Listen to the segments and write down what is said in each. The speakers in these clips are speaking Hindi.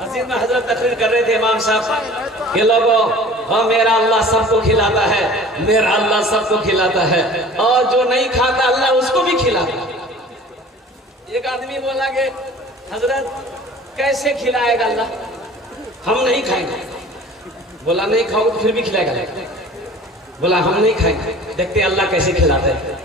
मस्जिद में हजरत तकरीर कर रहे थे इमाम साहब कि लोगों, हाँ मेरा अल्लाह सबको खिलाता है, मेरा अल्लाह सबको खिलाता है, और जो नहीं खाता अल्लाह उसको भी खिलाता। एक आदमी बोला कि हजरत कैसे खिलाएगा अल्लाह, हम नहीं खाएंगे। बोला नहीं खाओगे तो फिर भी खिलाएगा। बोला हम नहीं खाएंगे, देखते अल्लाह कैसे खिलाते हैं।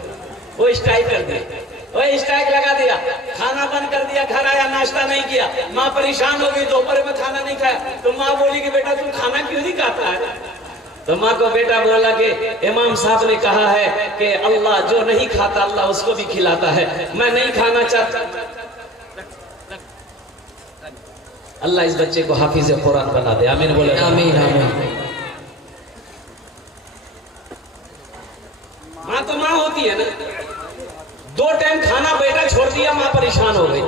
वो स्ट्राइक कर दिया, वो स्ट्राइक लगा दिया, खाना बंद कर दिया, घर आया नाश्ता नहीं किया। माँ परेशान हो गई, दोपहर में खाना नहीं खाया। तो माँ बोली कि बेटा तुम खाना क्यों नहीं खाता है? तो माँ को बेटा बोला कि इमाम साहब ने कहा है कि अल्लाह जो नहीं खाता अल्लाह उसको भी खिलाता है, मैं नहीं खाना चाहता। अल्लाह इस बच्चे को हाफिज कुरान बना दे, आमीन बोले। आमीन आमीन। माँ तो माँ होती है ना, 2 टाइम खाना बेटा छोड़ दिया, माँ परेशान हो गई,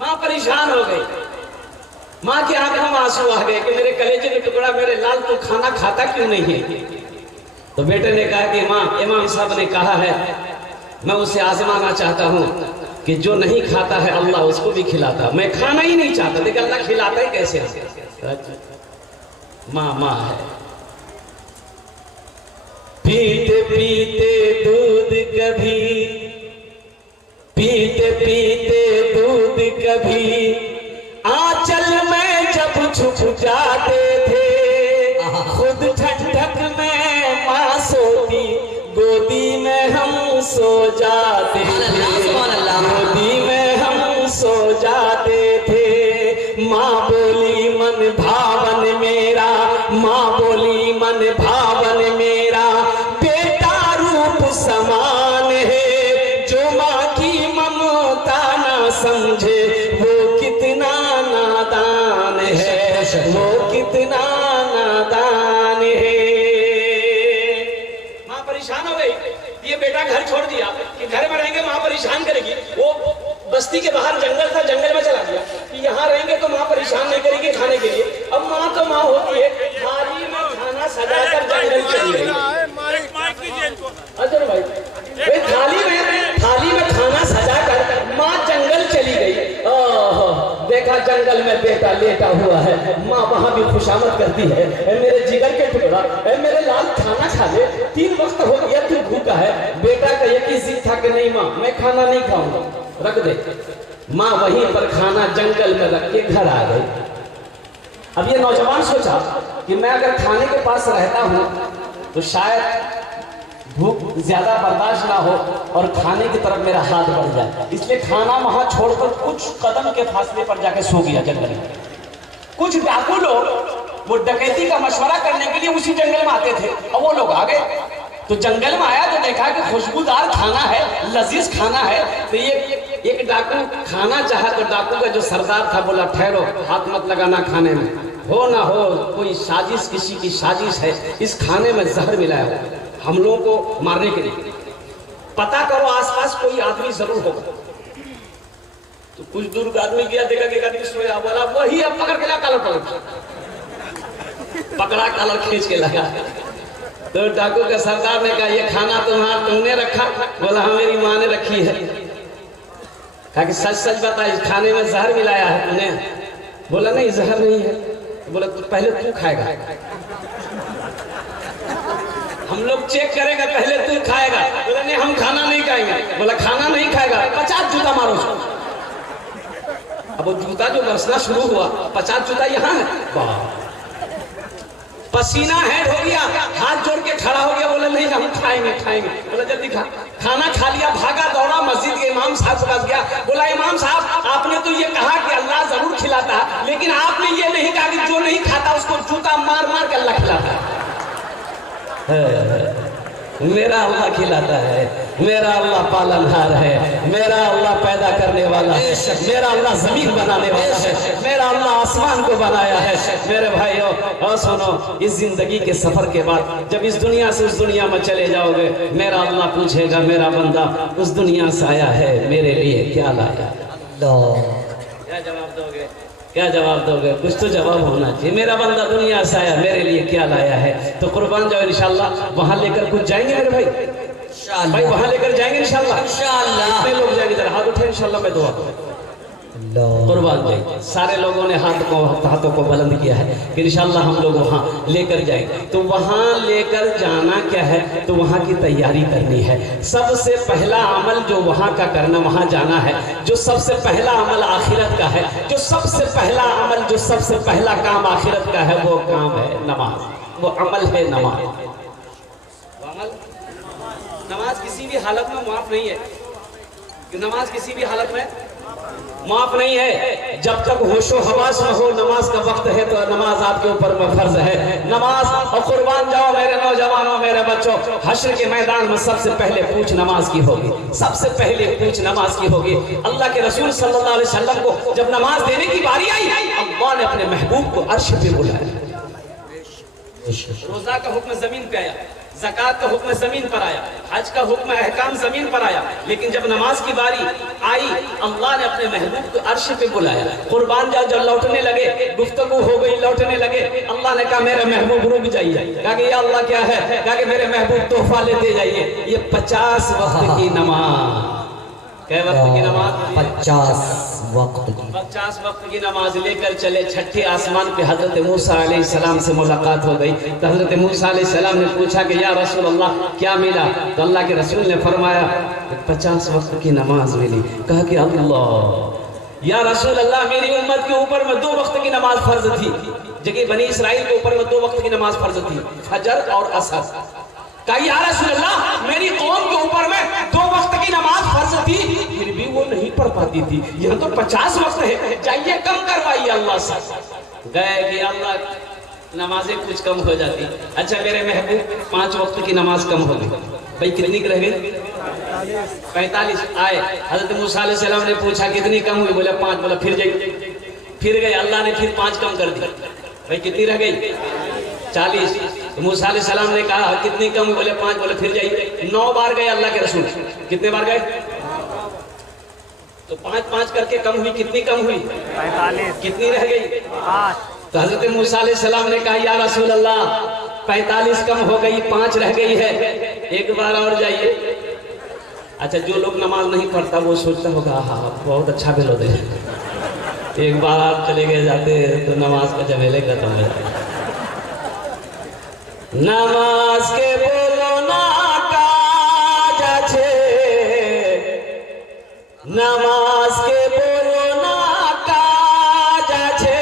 माँ परेशान हो गई। माँ की आंखों में आंसू आ गए कि मेरे कलेजे का टुकड़ा, मेरे लाल तू खाना खाता क्यों नहीं है? तो बेटे ने कहा कि माँ इमाम साहब ने कहा है, मैं उसे आजमाना चाहता हूँ कि जो नहीं खाता है अल्लाह उसको भी खिलाता। मैं खाना ही नहीं चाहता, देखिए अल्लाह खिलाता ही कैसे है। माँ माँ है। पीते पीते दूध कभी, पीते पीते दूध कभी, आंचल में जब छुप जाते थे, खुद ठंडक में माँ सोती, गोदी में हम सो जाते थे, गोदी में हम सो जाते थे। माँ बोली मन भावन मेरा, माँ बोली मन भावन मेरा, बेटा रूप समान है, जो माँ की ममता ना समझे वो कितना नादान है, वो कितना नादान है। माँ परेशान हो गई, ये बेटा घर छोड़ दिया कि घर में रहेंगे माँ परेशान करेगी। वो बस्ती के बाहर जंगल था, जंगल में चला गया कि यहाँ रहेंगे तो माँ परेशान नहीं करेगी खाने के लिए। अब माँ तो माँ होती है, थाली में खाना सजाकर जंगल चली गई। अजर भाई थाली में खाना सजाकर माँ जंगल चली गई। देखा जंगल में बेटा लेटा हुआ है, माँ वहां भी खुशामद करती है, मेरे जिगर के टुकड़ा, मेरे लाल खाना खा ले, 3 वक्त हो गया तू भूखा है। बेटा का यही जिद था कि नहीं माँ मैं खाना नहीं खाऊंगा, रख दे। माँ वहीं पर खाना जंगल में रख के घर आ गई। अब ये नौजवान सोचा कि मैं अगर खाने के पास रहता हूं तो शायद भूख ज्यादा बर्दाश्त ना हो और खाने की तरफ मेरा हाथ बढ़ जाए, इसलिए खाना वहां छोड़कर कुछ कदम के फासले पर जाके सो गया जंगल में। कुछ डाकू लोग वो डकैती का मशवरा करने के लिए उसी जंगल में आते थे, और वो लोग आ गए। तो जंगल में आया तो देखा कि खुशबूदार खाना है, लजीज खाना है। तो ये एक डाकू खाना चाहा तो डाकू का जो सरदार था बोला ठहरो, हाथ मत लगाना खाने में, हो ना हो कोई साजिश, किसी की साजिश है, इस खाने में जहर मिलाया हो हम लोगों को मारने के लिए, पता करो आसपास कोई आदमी जरूर होगा। तो कुछ दूर आदमी गया, देखा कि आदमी सोया, बोला वही अब पकड़ के ला, कलर पकड़ा, कलर खींच के लगा। तो डाकू के सरदार ने कहा ये खाना तुमने रखा? बोला हाँ मेरी माँ ने रखी है। कहा कि सच सच बता, इस खाने में जहर मिलाया है तूने? बोला नहीं जहर नहीं है। बोला तो पहले तू खाएगा, हम लोग चेक करेंगे, पहले तू खाएगा। बोला नहीं हम खाना नहीं खाएंगे। बोला खाना नहीं खाएगा, 50 जूता मारो उसको। अब वो जूता जो बरसना शुरू हुआ, 50 जूता यहाँ है, पसीना हेड हो गया, हाथ जोड़ के खड़ा हो गया। बोला नहीं हम खाएंगे खाएंगे। बोला जल्दी खा। खाना खा लिया, भागा दौड़ा मस्जिद के इमाम साहब के पास गया। बोला इमाम साहब आपने तो ये कहा कि अल्लाह जरूर खिलाता है, लेकिन आपने ये नहीं कहा कि जो नहीं खाता उसको जूता मार मार के अल्लाह खिलाता है। मेरा अल्लाह खिलाता है, मेरा अल्लाह पालनहार है, मेरा अल्लाह पैदा करने वाला है, मेरा अल्लाह जमीन बनाने वाला है, मेरा अल्लाह आसमान को बनाया है। मेरे भाइयों और सुनो, इस जिंदगी के सफर के बाद जब इस दुनिया से उस दुनिया में चले जाओगे, मेरा अल्लाह पूछेगा मेरा बंदा उस दुनिया से आया है मेरे लिए क्या लाया? क्या जवाब दोगे? क्या जवाब दोगे? कुछ तो जवाब होना चाहिए। मेरा बंदा दुनिया से आया मेरे लिए क्या लाया है? तो कुर्बान जाओ इंशाल्लाह, वहां लेकर कुछ जाएंगे मेरे भाई, भाई वहां लेकर जाएंगे इंशाल्लाह। कितने लोग जाएंगे? जरा हाथ उठे इंशाल्लाह, मैं दुआ कुर्बान जाएंगे। सारे लोगों ने हाथों को बुलंद किया है कि इंशाअल्लाह हम लोग वहाँ लेकर जाएंगे। तो वहाँ लेकर जाना क्या है, तो वहाँ की तैयारी करनी है। सबसे पहला अमल जो वहाँ का करना, वहाँ जाना है, जो सबसे पहला अमल आखिरत का है, जो सबसे पहला अमल, जो सबसे पहला काम आखिरत का है, वो काम है नमाज, वो अमल है नमाज। नमाज किसी भी हालत में माफ नहीं है, नमाज किसी भी हालत में माफ नहीं है। जब तक होशो हवास में हो, नमाज का वक्त है तो नमाज आपके ऊपर में फर्ज है। नमाज और कुर्बान जाओ मेरे नौजवानों, मेरे बच्चों, हश्र के मैदान में सबसे पहले पूछ नमाज की होगी, सबसे पहले पूछ नमाज की होगी। अल्लाह के रसूल सल्लल्लाहु अलैहि वसल्लम को जब नमाज देने की बारी आई, अल्लाह ने अपने महबूब को अर्श पे बुलाया। रोजा का हुक्म जमीन पे आया, ज़कात का हुक्म जमीन पर आया, हज का हुक्म अहकाम जमीन पर आया, लेकिन जब नमाज की बारी आई, अल्लाह ने अपने महबूब को अर्श पे बुलाया। कुर्बान जाओ जब लौटने लगे, गुफ्तगू हो गई, लौटने लगे, अल्लाह ने कहा मेरे महबूब रुक जाइए। कहा कि या अल्लाह क्या है? कहा कि मेरे महबूब तोहफा लेते जाइए, ये 50 वक्त की नमाज। कै वक्त की नमाज? 50 वक्त की। 50 वक्त की नमाज लेकर चले। छठे आसमान पे हजरत मूसा अलैहिस्सलाम से मुलाकात हो गई। तो हजरत मूसा अलैहिस्सलाम ने पूछा कि या रसूल अल्लाह क्या मिला? तो अल्लाह के रसूल ने फरमाया 50 वक्त की नमाज मिली। कहा कि अल्लाह या रसूल अल्लाह, मेरी उम्मत के ऊपर में 2 वक्त की नमाज फर्ज थी, जबकि बनी इसराइल के ऊपर में 2 वक्त की नमाज फर्ज थी, फजर और असर। कहा या रसूल अल्लाह, मेरी कौम के ऊपर में 2 वक्त की नमाज फर्ज थी, फिर भी वो नहीं पढ़ पाती थी, यहाँ तो 50 वक्त है, जाइए कम करवाइए अल्लाह से। गए कि अल्लाह नमाजें कुछ कम हो जाती। अच्छा मेरे महबूब 5 वक्त की नमाज कम हो गई। भाई कितनी रह गई? 45। आए हजरत मूसा अलैहिस्सलाम ने पूछा कितनी कम हुई? बोले 5। बोला फिर जाइए, फिर गए, अल्लाह ने फिर 5 कम कर दी। भाई कितनी रह गई? 40। तो मूसा अलैहिस्सलाम ने कहा कितनी कम हुई? बोले 5। बोले फिर जाइए। 9 बार गए अल्लाह के रसूल। कितने बार गए? तो 5-5 करके कम हुई। कितनी कम हुई? 45। कितनी रह गई? 5। तो हजरत मूसा अलैहिस्सलाम ने कहा या रसूल अल्लाह, 45 कम हो गई, 5 रह गई है, एक बार और जाइए। अच्छा जो लोग नमाज नहीं पढ़ता वो सोचता होगा हाँ बहुत अच्छा बिलो दे, एक बार आप चले गए जाते तो नमाज का झमेले खत्म हो जाते। नमाज के बोलो ना काज আছে, नमाज के बोलो ना काज আছে,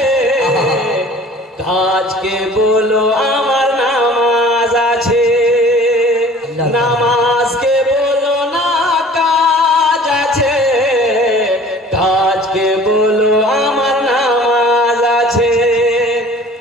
काज के बोलो আমার নামাজ আছে, নামাজ के बोलो ना काज আছে, काज के बोलो আমার নামাজ আছে।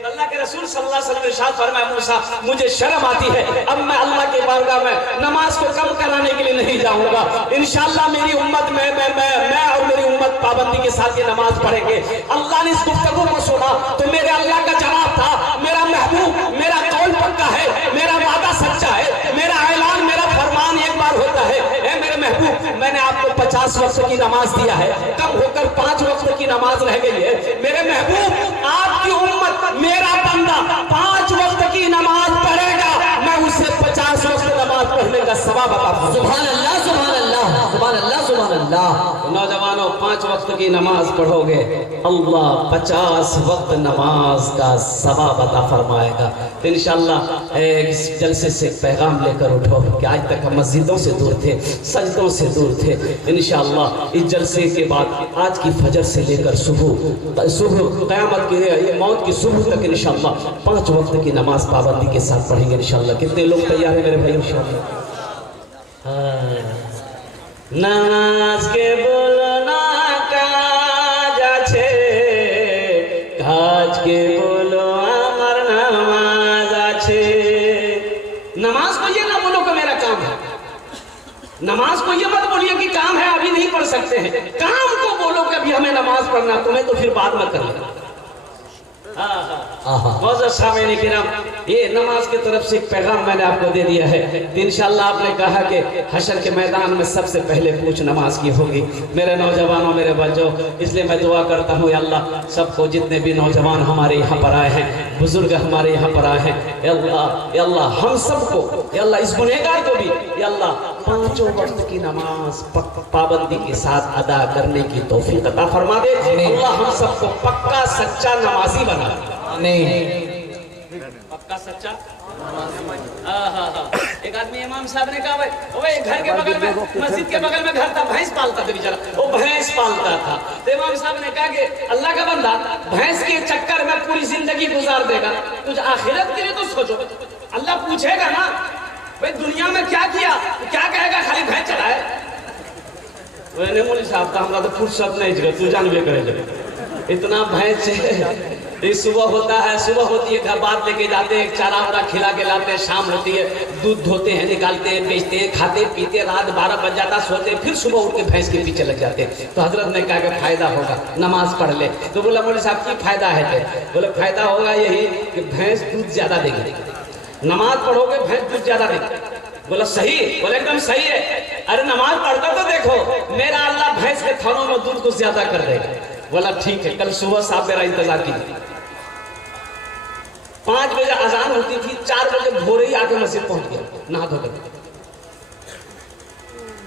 अल्लाह के रसूल सल्लल्लाहु अलैहि वसल्लम ने इरशाद फरमाया मूसा मुझे शर्म आती है, अब मैं अल्लाह के बारगाह में नमाज को कम कराने के लिए नहीं जाऊंगा। इंशाअल्लाह मेरी उम्मत में मैं और मेरी उम्मत पाबंदी के साथ ये नमाज पढ़ेंगे। अल्लाह ने इस गुफ्तगू को सुना तो मेरे अल्लाह का जवाब था मेरा महबूब, मेरा कौल पक्का है, मेरा वादा सच्चा है, मेरा ऐलान, मेरा फरमान एक बार होता है। ए मेरे महबूब, मैंने आपको 50 वक्त की नमाज दिया है, कम होकर 5 वक्त की नमाज रह गई है। मेरे महबूब आपकी उम्मत, मेरा बंदा 5 वक्त की नमाज पढ़ेगा, मैं उसे 50 वक्त नमाज पढ़ने का सवाब अता करूंगा। सुभान अल्लाह, सुभान अल्लाह, सुभान अल्लाह, सुभान अल्लाह। नौजवानों 5 वक्त की नमाज पढ़ोगे, अल्लाह 50 वक्त नमाज का सवाब अता फरमाएगा। तो इंशाअल्लाह इस जलसे से पैगाम लेकर उठो कि आज तक हम मस्जिदों से दूर थे, सजदों से दूर थे। इंशाअल्लाह इस जलसे के बाद आज की फजर से लेकर सुबह क़यामत की मौत की सुबह तक इंशाअल्लाह 5 वक्त की नमाज पाबंदी के साथ पढ़ेंगे इंशाअल्लाह। कितने लोग तैयार हैं मेरे भाई? इंशाअल्लाह नमाज के बोलो ना काज আছে, काज के बोलो আমার নামাজ আছে। नमाज को ये ना बोलो कि मेरा काम है, नमाज को ये मत बोलिए कि काम है अभी नहीं पढ़ सकते हैं, काम को बोलो कि अभी हमें नमाज पढ़ना, तुम्हें तो फिर बाद में करना। ये नमाज की तरफ से एक पैगाम मैंने आपको दे दिया है। इंशाअल्लाह आपने कहा कि हशर के मैदान में सबसे पहले पूछ नमाज की होगी। मेरे नौजवानों, मेरे बच्चों, इसलिए मैं दुआ करता हूँ अल्लाह सबको, जितने भी नौजवान हमारे यहाँ पर आए हैं, बुजुर्ग हमारे यहाँ पर आए हैं, अल्लाह हम सबको, अल्लाह इस गुनहगार को भी अल्लाह पांचों वक्त की नमाज पाबंदी के साथ अदा करने की तौफीक अता फरमा दे। अल्लाह हम सबको पक्का सच्चा नमाजी बना। पक्का सच्चा। एक आदमी इमाम साहब ने कहा, भाई घर के बगल में, मस्जिद के बगल में घर था, भैंस पालता था बेचारा, वो भैंस पालता था। तो इमाम साहब ने कहा कि अल्लाह का बंदा भैंस के चक्कर में पूरी जिंदगी गुजार देगा, तुझ आखिरत के लिए तो सोचो। अल्लाह पूछेगा ना, भाई दुनिया में क्या किया, तो क्या कहेगा, खाली भैंस चलाए। मैंने बोली साहब था, हमारा तो फुर्सत नहीं जगह, तू जानबे करे इतना भैंस है। सुबह होता है, सुबह होती है, घर बात लेके जाते हैं, चारा वारा खिला के लाते हैं, शाम होती है, दूध धोते हैं, निकालते हैं, बेचते हैं, खाते पीते, रात 12 बज जाता, सोते, फिर सुबह उठ के भैंस के पीछे लग जाते हैं। तो हजरत ने कहा कि फायदा होगा, नमाज पढ़ ले। तो बोला मौलवी साहब की फायदा है? बोले फायदा होगा यही कि भैंस दूध ज्यादा देगी, नमाज पढ़ोगे भैंस दूध ज्यादा देगी। बोला सही? बोले एकदम सही है। अरे नमाज पढ़कर तो देखो, मेरा अल्लाह भैंस के थनों में दूध कुछ ज्यादा कर देगा। बोला ठीक है, कल सुबह साहब मेरा इंतजार कीजिए। 5 बजे अजान होती थी, 4 बजे भोरे ही आके मस्जिद पहुंच गया, नहा धोकर।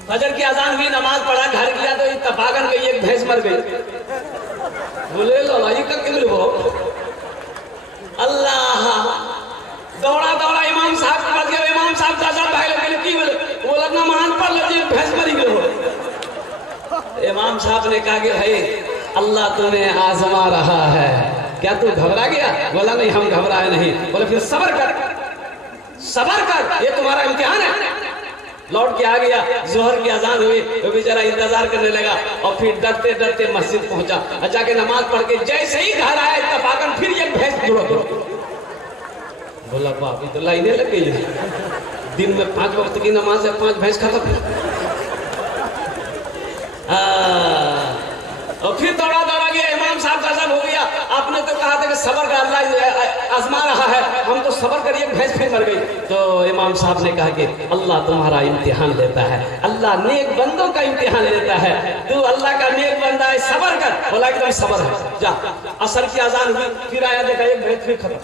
फजर की अजान हुई, नमाज पढ़ा, घर गया तो इत्तफाकन गई, एक भैंस मर गई। बोले लो ये कर के वो अल्लाह दौड़ा दौड़ा इमाम साहब के पास गया। इमाम साहब दादा भाई लोग की बोला नमाज पढ़ लीजिए, भैंस मरी गई। इमाम साहब ने कहा कि भाई अल्लाह तुम्हें आजमा रहा है, क्या तू घबरा गया? बोला नहीं, हम घबराए नहीं। बोले फिर सब्र कर, सब्र कर, ये तुम्हारा इम्तिहान है। लौट के आ गया, जोहर की अजान हुई तो बेचारा इंतजार करने लगा और फिर डरते डरते मस्जिद पहुंचा, जाके नमाज पढ़ के जैसे ही घर आया इत्तफाकन फिर एक भैंस जुड़ो। बोला बाप, ये तो लाइनें लग गई है, दिन में 5 वक्त की नमाज है, 5 भैंस खत्म। और फिर दौड़ा दौड़ा गया, इमाम साहब का सब हो गया। आपने तो कहा था कि सबर का अल्लाह आजमा रहा है, हम तो सबर करिए, भैंस फिर मर गई। तो इमाम साहब ने कहा कि अल्लाह तुम्हारा इम्तिहान लेता है, अल्लाह नेक बंदों का इम्तिहान लेता है, तू अल्लाह का नेक बंदा है, सबर कर। बोला एकदम सबर है, जा। असर की अजान हुई, फिर आया, देखा एक भैंस फिर खत्म।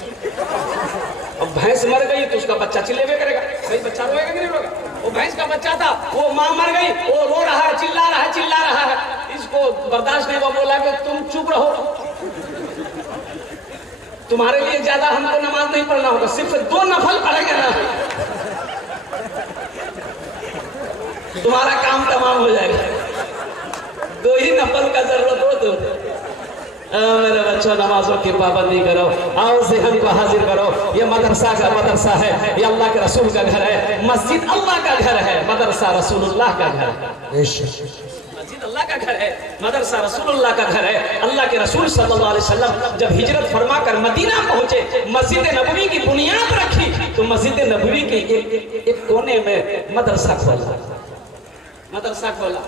अब भैंस मर गई तो उसका बच्चा चिल्लेबे करेगा, भाई बच्चा रोएगा कि नहीं रोएगा? वो भैंस का बच्चा था, वो माँ मर गई, वो रो रहा है, चिल्ला रहा है, चिल्ला रहा है। इसको बर्दाश्त नहीं हुआ, बोला कि तुम चुप रहो, तुम्हारे लिए ज्यादा हमको नमाज नहीं पढ़ना होगा, सिर्फ 2 नफल पढ़ेंगे ना, तुम्हारा काम तमाम हो जाएगा। 2 ही नफल का जरूरत हो तो। मेरे बच्चों, नमाजों की पाबंदी करो, आओ ज़हन को हाजिर करो। ये मदरसा का मदरसा है, ये अल्लाह के रसूल का घर है, मस्जिद अल्लाह का घर है, मदरसा रसूलुल्लाह का घर है। मस्जिद अल्लाह का घर है, मदरसा रसूलुल्लाह का घर है। अल्लाह के रसूल सल्लल्लाहु अलैहि वसल्लम जब हिजरत फरमा कर मदीना पहुंचे, मस्जिद नबवी की बुनियाद रखी, तो मस्जिद नबवी के एक कोने में मदरसा खोला, मदरसा खोला।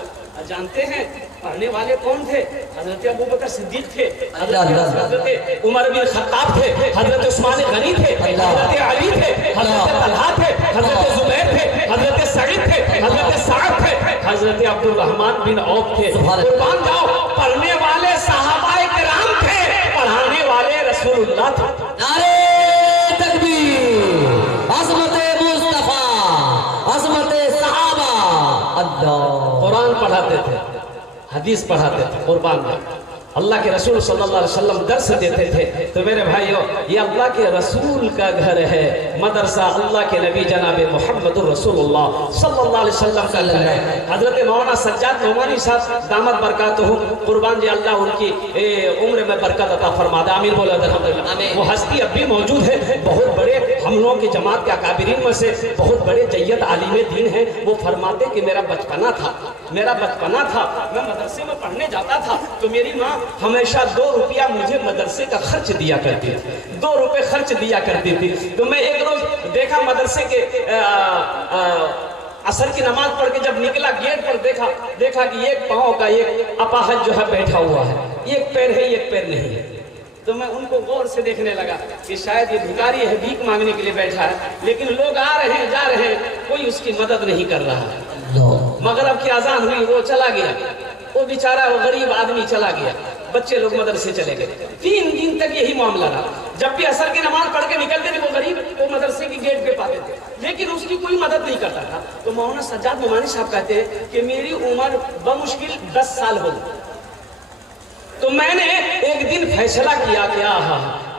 जानते हैं पढ़ने वाले कौन थे? हजरत अबू बकर सिद्दीक थे, हजरत उमर बिन खत्ताब थे, हजरत उस्मान गनी थे, हजरत अली थे, हजरत तलहा थे, हजरत जुबैर थे, हजरत सईद थे, हजरत साद थे, हजरत अब्दुल रहमान बिन औफ थे। कुर्बान जाओ, पढ़ने वाले सहाबाए किराम थे, पढ़ाने वाले रसूलुल्लाह थे। नारे तकबीर, अज़मत मुस्तफा, अज़मत सहाबा। अल्लाह कुरान पढ़ाते थे, हदीस पढ़ाते थे, कुर्बान जाओ। अल्लाह के रसूल सल्लल्लाहु अलैहि वसल्लम दर्स देते थे। तो मेरे भाइयों, ये अल्लाह के रसूल का घर है, मदरसा अल्लाह के नबी जनाब मुहम्मदुर रसूलुल्लाह सल्लल्लाहु अलैहि वसल्लम का घर है। हजरत मौलाना सज्जाद नोमानी साहब दामद बरकातहू, कुर्बान जी अल्लाह उनकी उम्र में बरकत अता फरमा दे, आमीन बोले अल्हम्दुलिल्लाह। वो हस्ती अब भी मौजूद है, बहुत बड़े हम लोगों की जमात के अकाबिरीन में से बहुत बड़े जय्यद आलिम दीन है। वो फरमाते कि मेरा बचपना था, मैं मदरसे में पढ़ने जाता था, तो मेरी माँ हमेशा 2 रुपया मुझे मदरसे का खर्च दिया करती थी, 2 रुपए खर्च दिया करती थी। तो मैं एक रोज देखा मदरसे के असर की नमाज पढ़ के जब निकला, गेट पर देखा कि एक पाँव का एक अपाहज जो है बैठा हुआ है, एक पैर है एक पैर नहीं है। तो मैं उनको गौर से देखने लगा कि शायद ये भिखारी है, भीख मांगने के लिए बैठा है, लेकिन लोग आ रहे हैं जा रहे हैं, कोई उसकी मदद नहीं कर रहा है। मगरिब की अजान हुई, वो चला गया, वो बेचारा वो गरीब आदमी चला गया। बच्चे लोग मदरसे चले गए। 3 दिन तक यही मामला रहा। जब भी असर की नमाज पढ़ के निकलते थे वो गरीब वो मदरसे की गेट पे पाते थे, लेकिन उसकी कोई मदद नहीं करता था। तो मौलाना सज्जाद नोमानी साहब कहते हैं कि मेरी उम्र बमुश्किल 10 साल हो गई, तो मैंने एक दिन फैसला किया कि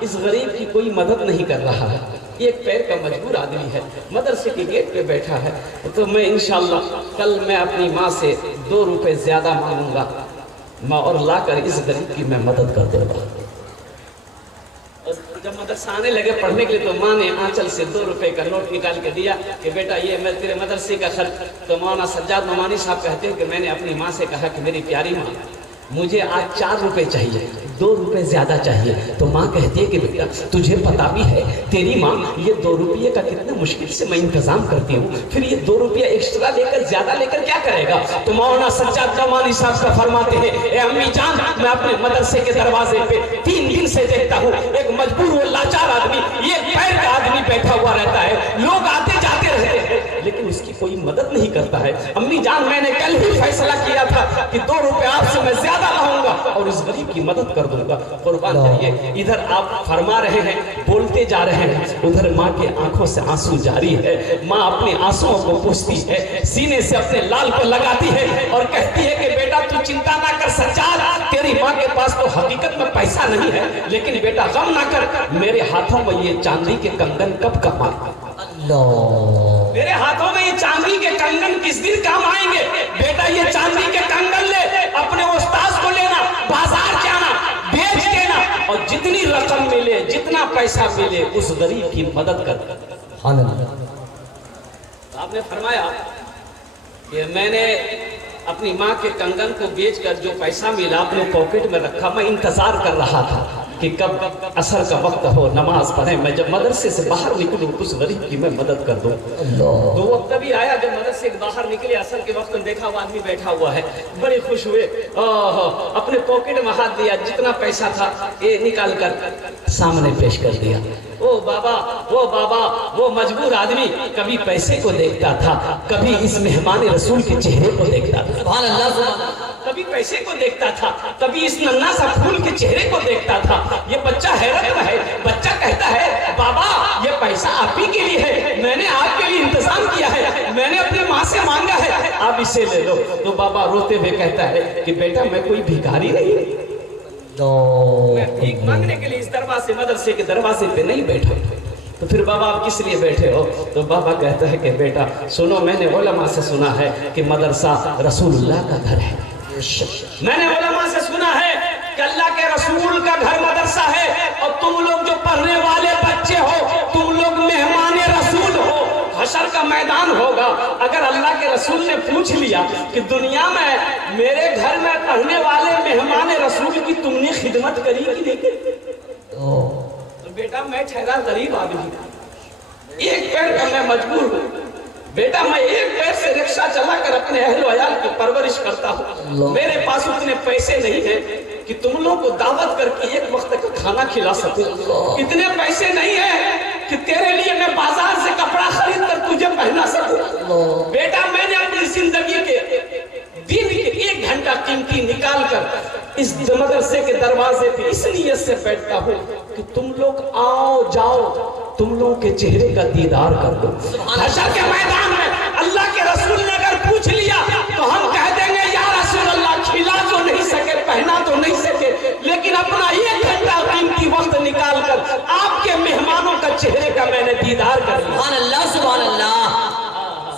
इस गरीब की कोई मदद नहीं कर रहा है, एक पैर का मजबूर आदमी है, मदरसे के गेट पे बैठा है, तो मैं इंशाअल्लाह कल मैं अपनी माँ से 2 रुपए ज्यादा मांगूंगा माँ और लाकर इस गरीब की मैं मदद कर दूंगा। जब मदरसा आने लगे पढ़ने के लिए तो माँ ने आंचल से 2 रुपए का नोट निकाल के दिया कि बेटा ये मैं तेरे मदरसे का खर्च। तो मौलाना सज्जाद नोमानी साहब कहते हैं कि मैंने अपनी माँ से कहा कि मेरी प्यारी माँ मुझे आज 4 रुपए चाहिए, 2 रुपए ज्यादा चाहिए। तो माँ कहती है कि बेटा तुझे पता भी है तेरी माँ ये 2 रुपये का कितना मुश्किल से मैं इंतजाम करती हूँ, फिर ये 2 रुपया एक्स्ट्रा लेकर ज्यादा लेकर क्या करेगा। तो मौलाना सज्जाद नोमानी साहब का फरमाते हैं, ए अम्मी जान मैं अपने मदरसे के दरवाजे पे 3 दिन से देखता हूँ एक मजबूर व लाचार आदमी, ये पैर का आदमी बैठा हुआ रहता है, लोग आते जाते रहते हैं लेकिन उसकी कोई मदद नहीं करता है। अम्मी जान मैंने कल ही फैसला किया था कि 2 रुपए आपसे मैं ज्यादा लाऊंगा और इस गरीब की मदद कर दूंगा। कुर्बान जाइए, इधर आप फरमा रहे हैं बोलते जा रहे हैं, उधर माँ के आंखों से आंसू जारी है। माँ अपने आंसुओं को पूछती है, सीने से अपने लाल को लगाती है और कहती है कि बेटा तू चिंता ना कर सज्जाद, तेरी माँ के पास तो हकीकत में पैसा नहीं है, लेकिन बेटा गम ना कर, मेरे हाथों में ये चांदी के कंगन कब काम आएंगे, मेरे हाथों में ये चांदी के कंगन किस दिन काम आएंगे। बेटा ये चांदी के कंगन ले, अपने उस्ताद को लेना, बाजार जाना, बेच देना और जितनी रकम मिले जितना पैसा मिले उस गरीब की मदद कर। आपने फरमाया कि मैंने अपनी माँ के कंगन को बेचकर जो पैसा मिला अपने पॉकेट में रखा, मैं इंतजार कर रहा था कि कब असर का वक्त हो, नमाज पढ़े, मैं जब मदरसे से बाहर निकलूं उस गरीब की मैं मदद कर दूं। तो वो तभी आया जब मदरसे से बाहर निकले, असर के वक्त में देखा वो आदमी बैठा हुआ है, बड़े खुश हुए, अपने पॉकेट में हाथ दिया, जितना पैसा था ये निकाल कर सामने पेश कर दिया। ओ बाबा वो मजबूर आदमी कभी पैसे को देखता था, कभी इस मेहमान रसूल के चेहरे को देखता था, सुभान अल्लाह, कभी पैसे को देखता था, कभी इस नन्हा सा फूल के चेहरे को देखता था। ये बच्चा हैरत में है, बच्चा कहता है बाबा ये पैसा आप ही के लिए है, मैंने आपके लिए इंतजाम किया है, मैंने अपने माँ से मांगा है, आप इसे ले लो। तो बाबा रोते हुए कहता है कि बेटा मैं कोई भिखारी नहीं, मैं भीख मांगने के लिए इस दरवाजे मदरसे के दरवाजे पे नहीं बैठा। तो फिर बाबा आप किस लिए बैठे हो। तो बाबा कहता है कि बेटा सुनो, मैंने उलमा से सुना है कि मदरसा रसूलुल्लाह का घर है, मैंने उलमा से सुना है कि अल्लाह के रसूल का घर मदरसा है, और तुम लोग जो पढ़ने वाले बच्चे हो तुम लोग मेहमान रसूल हो। हशर का मैदान होगा, अगर अल्लाह के रसूल ने पूछ लिया कि दुनिया में मेरे घर में पढ़ने वाले मेहमान रसूल की तुमने खिदमत करी कि नहीं करी, तो बेटा मैं ठहरा गरीब आदमी, एक पैर का मैं मजबूर हूँ, बेटा मैं एक पैर से रिक्शा चलाकर अपने अहल वयाल की परवरिश करता हूँ, मेरे पास उतने पैसे नहीं है कि तुम लोग को दावत करके एक वक्त का खाना खिला सकूं, इतने पैसे नहीं है कि तेरे लिए मैं बाजार से कपड़ा खरीद कर तुझे पहना सकूं। बेटा मैंने अपनी जिंदगी के दिन के 1 घंटा कीमती निकाल कर इस मदरसे के दरवाजे पे इस नियत से बैठता हूँ कि तुम लोग आओ जाओ, तुम लोगों के चेहरे का दीदार कर दो। हशर के मैदान में अल्लाह के रसूल ने अगर पूछ लिया तो हम कह देंगे या रसूल अल्लाह, खिला तो नहीं सके, पहना तो नहीं सके, लेकिन अपना 1 घंटा कीमती वक्त निकाल कर आपके मेहमानों का चेहरे का मैंने दीदार कर लिया। सुभान अल्लाह, सुभान अल्लाह,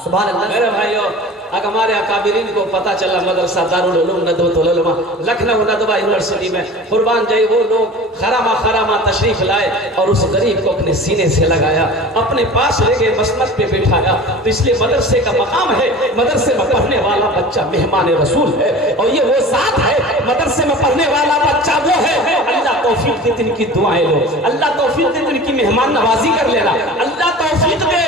सुभान अल्लाह। मेरे भाइयों, अगर हमारे अकाबिरीन को पता चला मदरसा दारुल उलूम नदवतुल उलमा लखनऊ नदवा यूनिवर्सिटी में, कुर्बान जाए वो लोग खरामा तशरीफ लाए और उस गरीब को अपने सीने से लगाया, अपने पास ले गए, मसनद पे बिठाया। तो इसलिए मदरसे का मकाम है, मदरसे में पढ़ने वाला बच्चा मेहमान रसूल है, और ये वो साथ है, मदरसे में पढ़ने वाला बच्चा वो है। अल्लाह तौफीक दे, इनकी दुआएं लो, अल्लाह तौफीक दे, इनकी मेहमान नवाजी कर लेना, अल्लाह तौफीक दे,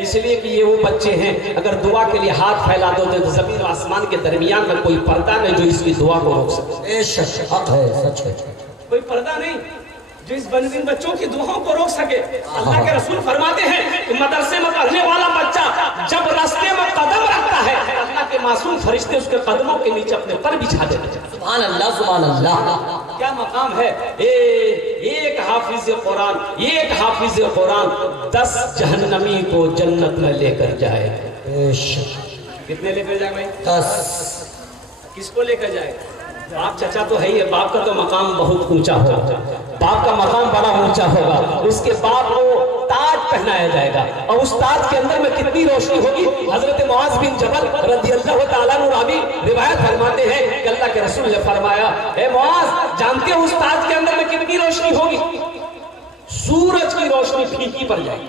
इसलिए कि ये वो बच्चे हैं अगर दुआ के लिए हाथ फैला दो तो जमीन और आसमान के दरमियान में कोई पर्दा नहीं जो इसकी दुआ को रोक सके। सच है, सच है, कोई पर्दा नहीं। जो इस बनवीन बच्चों की दुआओं को रोक सके। अल्लाह के रसूल फरमाते हैं कि मदरसे में पढ़ने वाला बच्चा जब रास्ते में कदम रखता है, अल्लाह के मासूम फरिश्ते उसके कदमों के नीचे अपने पर बिछा देते हैं। सुभान अल्लाह, सुभान अल्लाह। क्या मकाम है। एक हाफिज कुरान, एक हाफिज कुरान 10 जहन्नमी को जन्नत में लेकर जाए। कितने लेकर जाए भाई? 10। किसको लेकर जाए? बाप चचा तो है ही है, बाप का तो मकाम बहुत ऊंचा होगा, बाप का मकाम बड़ा ऊंचा होगा। उसके बाप को ताज पहनाया जाएगा और उस ताज के अंदर में कितनी रोशनी होगी। हजरत मुआज बिन जबल रज़ियल्लाहु ताला अन्हु रावी रिवायत फरमाते हैं कि अल्लाह के रसूल ने फरमाया, ए मुआज जानते हो उस ताज के अंदर में कितनी रोशनी होगी? सूरज की रोशनी फीकी पड़ जाएगी।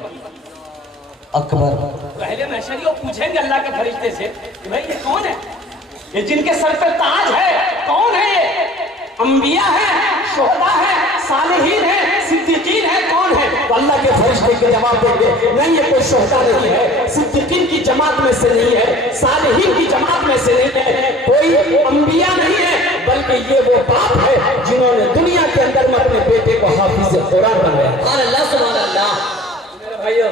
अकबर पहले महशरियों पूछेंगे अल्लाह के फरिश्ते से कि भाई ये कौन है, ये जिनके सर पे ताज है, कौन है ये? अंबिया है, शुहदा है, सालिहीन है, सिद्दीकीन है, कौन है? तो अल्लाह के फरिश्ते के जवाब देंगे, नहीं ये कोई शुहदा नहीं है, सिद्दीकीन की जमात में से नहीं है, सालिहीन की जमात में से नहीं है, कोई अंबिया नहीं है, बल्कि ये वो बाप है जिन्होंने दुनिया के अंदर में अपने बेटे को हाफिज कुरान बनाया। अल्लाह सुभान अल्लाह। मेरे भाइयों,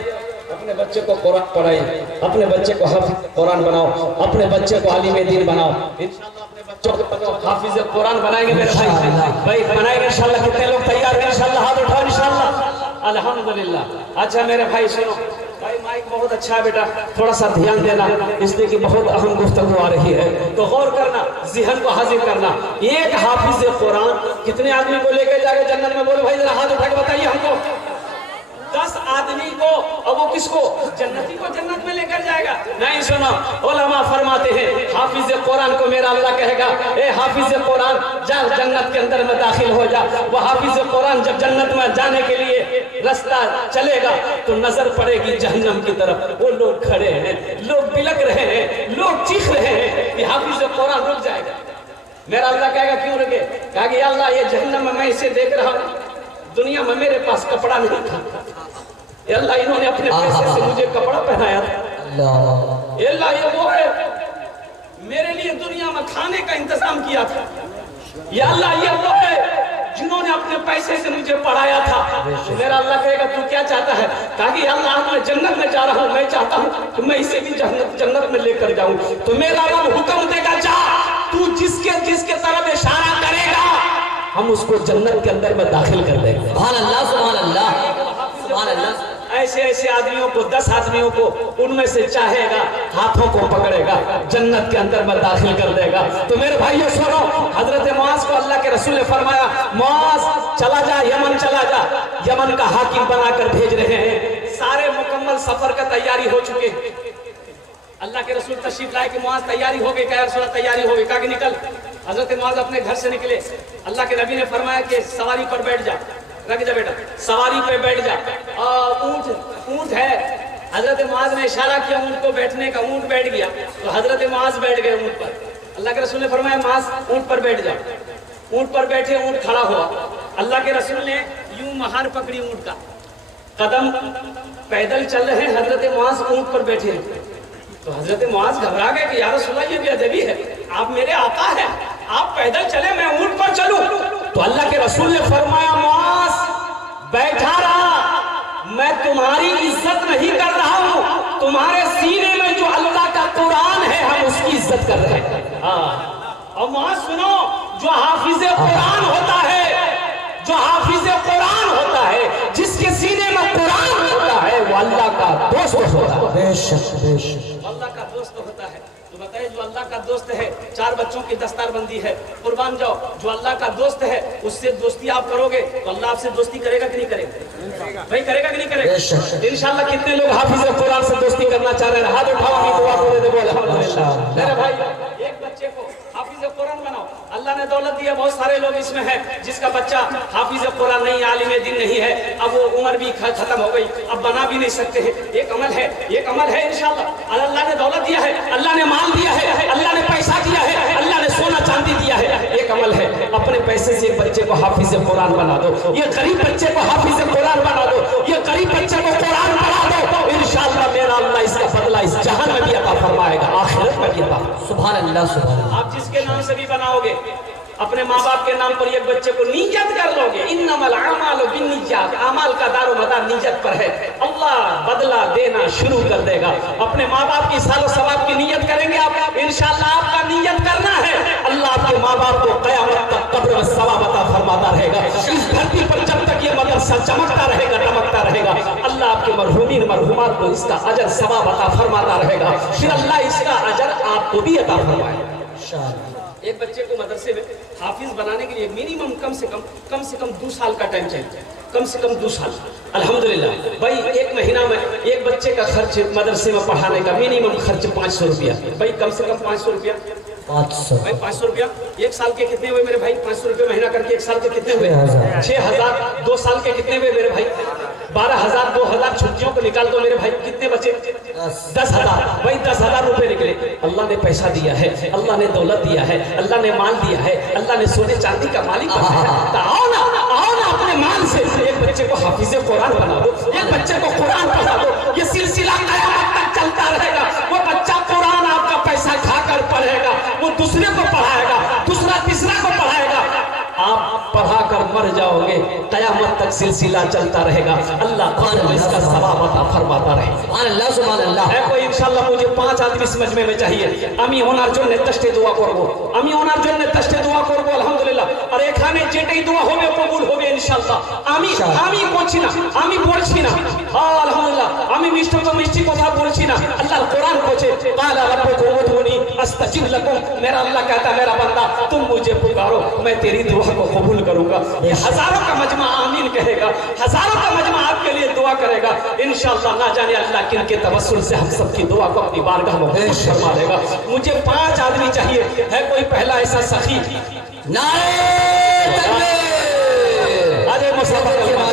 अपने बच्चे को कुरान पढ़ाइए, अपने बच्चे को हाफिज कुरान बनाओ, अपने बच्चे को आलिम दीन बनाओ। इंशाअल्लाह अपने बच्चों को हाफिज कुरान बनाएंगे मेरे भाई बनाएंगे इंशाअल्लाह। कितने लोग तैयार हैं इंशाअल्लाह? हाथ उठाओ इंशाअल्लाह। अल्हम्दुलिल्लाह। अच्छा मेरे भाई सुनो, भाई माइक बहुत अच्छा है बेटा, थोड़ा सा ध्यान देना, इसलिए कि बहुत अहम गुफ्तगू आ रही है, तो गौर करना, ज़हन को हाजिर करना। एक हाफिज कुरान कितने आदमी को लेकर जाके जन्नत में? बोलो भाई जरा हाथ उठा के बताइए हमको। 10 आदमी को, और वो किसको? जन्नती को जन्नत में लेकर जाएगा। नहीं सुनो, उलमा फरमाते हैं हाफिज कुरान को मेरा अल्लाह कहेगा, ए हाफिज कुरान जा जन्नत के अंदर में दाखिल हो जा। वो हाफिज कुरान जब जन्नत में जाने के लिए रास्ता चलेगा तो नजर पड़ेगी जहन्नम की तरफ। वो लोग खड़े हैं, लोग बिलक रहे हैं, लोग चीख रहे हैं कि हाफिज कुरान रुक जाएगा। मेरा अल्लाह कहेगा क्यों रुके? कहेगा अल्लाह ये जहन्नम में मैं इसे देख रहा हूँ, दुनिया में मेरे पास कपड़ा नहीं था, अल्लाह इन्होंने अपने पैसे से मुझे कपड़ा पहनाया था। अल्लाह ये वो है मेरे लिए दुनिया में खाने का इंतजाम किया था। या अल्लाह ये वो है जिन्होंने अपने पैसे से मुझे पढ़ाया था। मेरा अल्लाह कहेगा तू क्या चाहता है? कहा कि अल्लाह मैं जन्नत में जा रहा हूँ, मैं चाहता हूँ कि मैं इसे भी जन्नत में लेकर जाऊँ। तो मेरा रब हुक्म देगा जा, तू जिसके तरफ इशारा करेगा हम उसको जन्नत के अंदर में दाखिल कर देंगे। सुभान अल्लाह, सुभान अल्लाह, सुभान अल्लाह। ऐसे ऐसे आदमियों को, 10 आदमियों को उनमें से चाहेगा, हाथों को पकड़ेगा, जन्नत के अंदर में दाखिल कर देगा। तो मेरे भाइयों सुनो, हजरत मुआज को अल्लाह के रसूल ने फरमाया, मुआज चला जा, यमन चला जा। यमन का हाकिम बनाकर भेज रहे हैं। सारे मुकम्मल सफर का तैयारी हो चुके। अल्लाह के रसूल तशरीफ लाए कि मुआज तैयारी हो गई? क्या रसूल तैयारी हो गई? कहा कि निकल। हजरत मुआज अपने घर से निकले। अल्लाह के नबी ने फरमाया कि सवारी पर बैठ जा, रख जा बेटा, सवारी पे बैठ जा। ऊंट है। हजरत मुआज ने इशारा किया ऊंट को बैठने का, ऊंट बैठ गया। तो हजरत मुआज बैठ गए ऊंट पर। अल्लाह के रसूल ने फरमाया मुआज ऊंट पर बैठ जा। ऊंट पर बैठे, ऊंट खड़ा हुआ। अल्लाह के रसूल ने यूं महार पकड़ी ऊंट का, कदम पैदल चल रहे, हजरत मुआज ऊंट पर बैठे। तो हजरत मुआज घबरा गए कि या रसूलल्लाह ये बेअदबी है, आप मेरे आका हैं, आप पैदल चले, मैं ऊंट पर चलूं। तो अल्लाह के रसूल ने फरमाया मुआज बैठा रहा, मैं तुम्हारी इज्जत नहीं कर रहा हूं, तुम्हारे सीने में जो अल्लाह का कुरान है हम उसकी इज्जत कर रहे हैं। और मुआज सुनो, जो हाफिज कुरान होता है, जो हाफिज कुरान होता है, जिसके सीने में कुरान होता है, वो अल्लाह का दोस्त होता है। बेशक बेशक अल्लाह का दोस्त होता है। तो बताइए जो अल्लाह का दोस्त है, 4 बच्चों की दस्तारबंदी है, कुर्बान जाओ। जो अल्लाह का दोस्त है उससे दोस्ती आप करोगे तो अल्लाह आपसे दोस्ती करेगा कि नहीं करेगा? भाई करेगा कि नहीं करेगा? इंशाअल्लाह। कितने लोग हाफिज कुरान से दोस्ती करना चाह रहे हैं? हाथ उठाओ, दुआ को दे बोल अल्हम्दुलिल्लाह। मेरे भाई एक बच्चे को हाफिज कुरान बनाओ। अल्लाह ने दौलत दी है, बहुत सारे लोग इसमें हैं जिसका बच्चा हाफिज कुरान नहीं, आलिम दीन नहीं है, अब वो उम्र भी खत्म हो गई, अब बना भी नहीं सकते हैं। एक अमल है, एक अमल है इंशाअल्लाह। अल्लाह ने दौलत दिया है, अल्लाह ने माल दिया है, अल्लाह ने पैसा दिया है, अल्लाह ने सोना चांदी दिया है। एक अमल है, अपने पैसे से बच्चे को हाफिज कुरान बना दो। ये गरीब बच्चे को हाफिज कुरान बना दो, ये गरीब बच्चे को कुरान पढ़ा दो। इंशाअल्लाह मेरा अल्लाह इसका बदला इस जहान में भी अता फरमाएगा, आखिरत में भी अता। सुभान अल्लाह, सुभान अल्लाह। आप जिसके नाम से भी बनाओगे, अपने माँ बाप के नाम पर एक बच्चे को नियत कर लोगे, इन्नमल अमालु नियत, अमल का दारोमदार नियत पर है। अल्लाह बदला देना शुरू कर देगा। अपने माँ बाप की सालो सवाब की नियत करेंगे आप, इंशाअल्लाह आपका नियत करना है, अल्लाह आपके माँ बाप को क़यामत तक कब्र में सवाब अता फरमाता रहेगा। इस धरती पर जब तक ये मदरसा चमकता रहेगा, टमकता रहेगा, अल्लाह आपके मरहूमीन मरहूमात को इसका अजर सवाब अता फरमाता रहेगा। फिर अल्लाह इसका अजर आपको भी अता फरमाएगा। एक बच्चे को मदरसे में हाफिज बनाने के लिए मिनिमम कम से कम 2 साल का टाइम चाहिए, कम से कम 2 साल। अल्हम्दुलिल्लाह भाई, एक महीना में एक बच्चे का खर्च मदरसे में पढ़ाने का मिनिमम खर्च 500 रुपया भाई, कम से कम 500 रुपया, 500 भाई, 500 रुपया। 1 साल के कितने हुए मेरे भाई? 500 रुपये महीना करके 1 साल के कितने हुए? 6000। 2 साल के कितने हुए मेरे भाई? 12,000। 2,000 छुट्टियों को निकाल दो मेरे भाई, कितने बचे? 10,000 भाई, 10,000 रुपए निकले। अल्लाह ने पैसा दिया है, अल्लाह ने दौलत दिया है, अल्लाह ने माल दिया है, अल्लाह ने सोने चांदी का मालिक बनाया है। तो आओ ना अपने माल से एक बच्चे को हाफिज कुरान बना दो, एक बच्चे को कुरान पढ़ा दो। ये सिलसिला क़यामत तक चलता रहेगा। वो बच्चा कुरान आपका पैसा खाकर पढ़ेगा, वो दूसरे को पढ़ाएगा, दूसरा तीसरा को पढ़ाएगा, आप पढ़ाकर मर जाओगे, क़यामत तक सिलसिला चलता रहेगा। अल्लाह इसका सवाब अता फरमाता रहे। अल्लाह सुभान अल्लाह है। कोई इंशाअल्लाह मुझे 5 आदमी इस मजमे में चाहिए। আমি ওনার জন্য তেষ্टे দোয়া করব, আমি ওনার জন্য তেষ্टे দোয়া করব আলহামদুলিল্লাহ। আর এখানে যেটাই দোয়া হবে কবুল হবে ইনশাআল্লাহ। আমি বলছি না, আমি বলছি না, আলহামদুলিল্লাহ, আমি মিষ্টি কথা বলছি না। আল্লাহর কোরআন বলছে কালা রব্বুকুম উদউনি আস্তাজিব লাকুম। मेरा अल्लाह कहता है मेरा बंदा तुम मुझे पुकारो, मैं तेरी दुआ को कबूल करूंगा। ये हजारों का मजमा आमीन कहेगा, हजारों का मजमा आपके लिए दुआ करेगा इंशाअल्लाह। ना जाने अल्लाह किन के तवस्सुल से हम सब की दुआ को अपनी बारगाह में कबूल फरमा देगा। मुझे 5 आदमी चाहिए। है कोई पहला ऐसा सखी? नारे तकबीर, अरे मुसल्लम